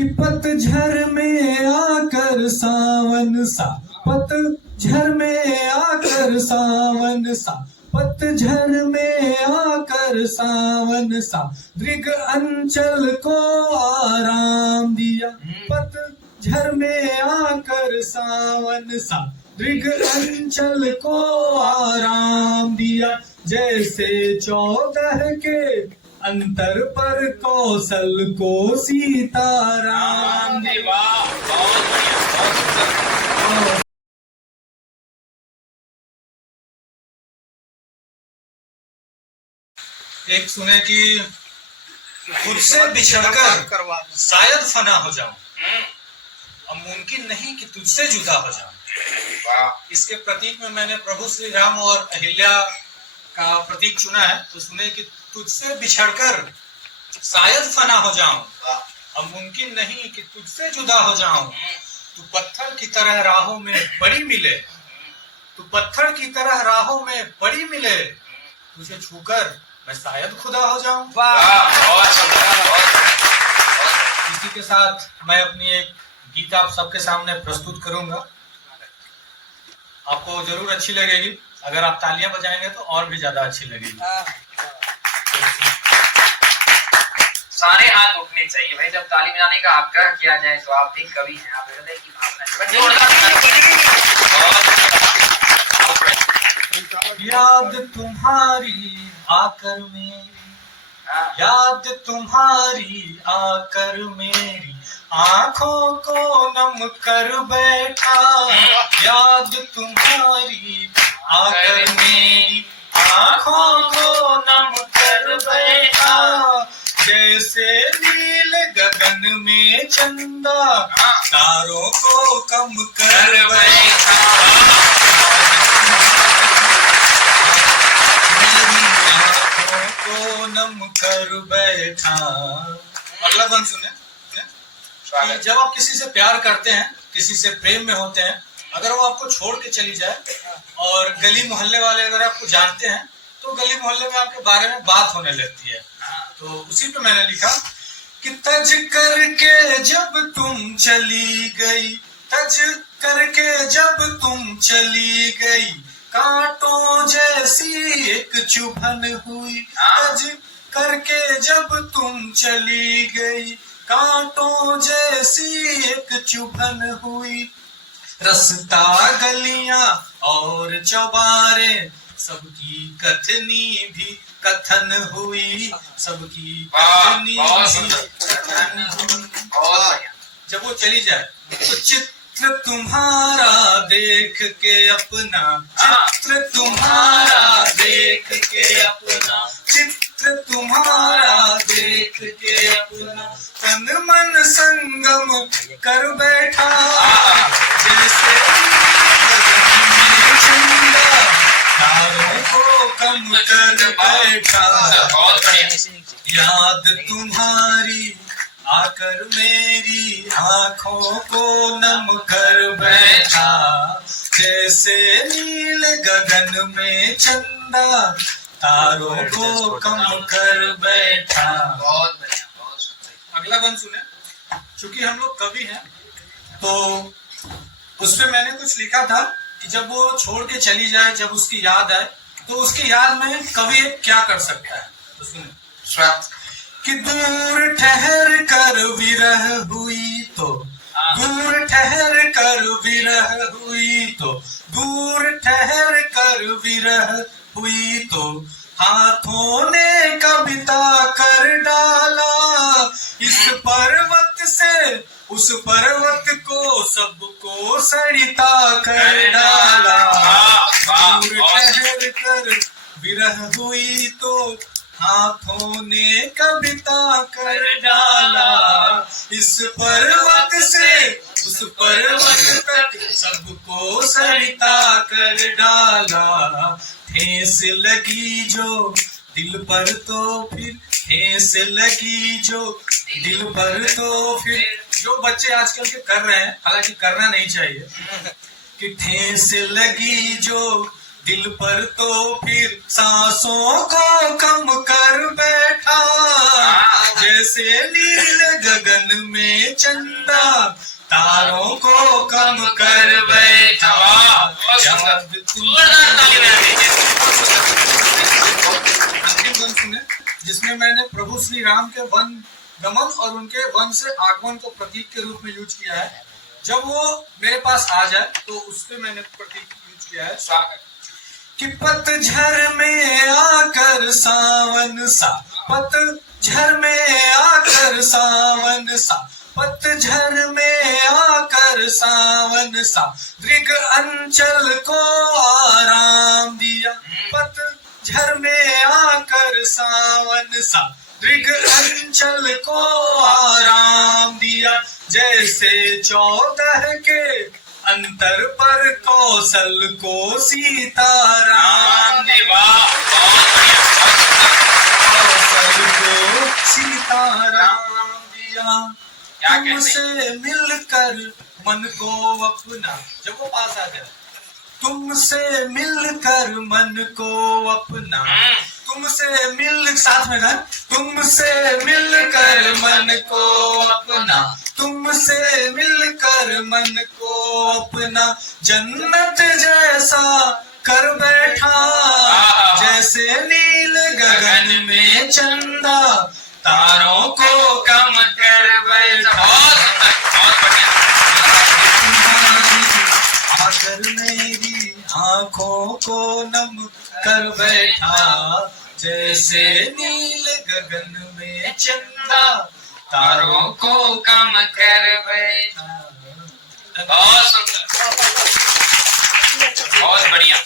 कि पतझर में आकर सावन सा, पतझर में आकर सावन सा, पतझर में आकर सावन सा, दृग अंचल को आराम दिया। पतझर में आकर सावन सा, दृग अंचल को आराम दिया। जैसे 14 के अंतर पर कौशल को सीताराम दिया। एक सुने कि खुद से बिछड़कर शायद फना हो जाऊं, अब मुमकिन नहीं कि तुझसे जुदा हो जाऊं। इसके प्रतीक में मैंने प्रभु श्री राम और अहिल्या का प्रतीक चुना है। तो सुने कि तुझसे बिछड़कर शायद फना हो जाऊं, अब मुमकिन नहीं कि तुझसे जुदा हो जाऊं। तू पत्थर की तरह राहों में पड़ी मिले, तू पत्थर की तरह राहों में पड़ी मिले, तुझे छूकर मैं शायद खुदा हो जाऊं। इसी के साथ मैं अपनी एक गीत आप सबके सामने प्रस्तुत करूंगा। आपको जरूर अच्छी लगेगी, अगर आप तालियां बजाएंगे तो और भी ज्यादा अच्छी लगेगी। सारे हाथ उठने चाहिए भाई जब ताली बजाने का आग्रह किया जाए। तो आप भी कवि हैं, आप हृदय की भावना। याद तुम्हारी आकर मेरी, याद तुम्हारी आकर मेरी आंखों को नम कर बैठा। याद तुम्हारी आकर मेरी आंखों को नम कर बैठा। जैसे नील गगन में चंदा तारों को कम कर बैठा। को नम कर बैठा। अगला बंद सुने कि जब आप किसी से प्यार करते हैं, किसी से प्रेम में होते हैं, अगर वो आपको छोड़ के चली जाए और गली मोहल्ले वाले अगर आपको जानते हैं तो गली मोहल्ले में आपके बारे में बात होने लगती है। तो उसी पे मैंने लिखा कि तज करके जब तुम चली गई, तज करके जब तुम चली गई, कांटों जैसी एक चुभन हुई। तज करके जब तुम चली गई, कांटों जैसी एक चुभन हुई। रास्ता गलियां और चौबारे सबकी कथनी भी कथन हुई, सबकी कथनी भी कथन हुई। जब वो चली जाए तो चित्र तुम्हारा देख के अपना, चित्र तुम्हारा देख के अपना, चित्र तुम्हारा देख के अपना, तन मन संगम कर बैठा। जैसे चंदा तारों को कम कर बैठा। याद तुम्हारी आकर मेरी आंखों को नम कर बैठा। जैसे नील गगन में चंदा तारों को कम कर बैठा। अगला बंद सुने। चूंकि हम लोग कवि हैं तो उसपे मैंने कुछ लिखा था कि जब वो छोड़ के चली जाए, जब उसकी याद आए तो उसकी याद में कवि क्या कर सकता है। तो सुने कि दूर ठहर कर विरह हुई तो, दूर ठहर कर विरह हुई तो, दूर ठहर कर विरह हुई तो, हाथों ने कविता कर डाला। इस पर्वत से उस पर्वत को सबको सरिता कर डाला। दूर ठहर कर विरह हुई तो, हाथों ने कविता कर डाला। इस पर्वत से उस पर्वत तक सबको सरिता कर डाला। ठेस लगी जो दिल पर तो फिर, ठेस लगी जो दिल पर तो फिर, जो बच्चे आजकल के कर रहे हैं, हालांकि करना नहीं चाहिए, कि ठेस लगी जो दिल पर तो फिर सांसों को कम कर बैठा, जैसे नील गगन में चंदा तारों को कम कर बैठा। अंतिम वन सुने, जिसमें मैंने प्रभु श्री राम के वन गमन और उनके वन से आगमन को प्रतीक के रूप में यूज किया है। जब वो मेरे पास आ जाए तो उसपे मैंने प्रतीक यूज किया है कि पतझर में आकर सावन सा, पतझर में आकर सावन सा, पतझर में आकर सावन सा, दृग अंचल को आराम दिया। पतझर में आकर सावन सा, दृग अंचल को आराम दिया। जैसे 14 के अंतर पर कौशल को सीताराम दिया, कौशल को सीताराम दिया। तुमसे मिलकर मन को अपना, जब वो पास आ जाए, तुमसे मिलकर मन को अपना, तुमसे मिल, साथ में गाएं, तुमसे मिलकर मन को अपना, तुमसे मिलकर मन को अपना, जन्नत जैसा कर बैठा, जैसे नील गगन में चंदा तारों को कम कर बैठा। आकर मेरी आंखों को नम कर बैठा, जैसे नील गगन में चंदा तारों को कम कर बैठा। बहुत सुंदर, बहुत बढ़िया।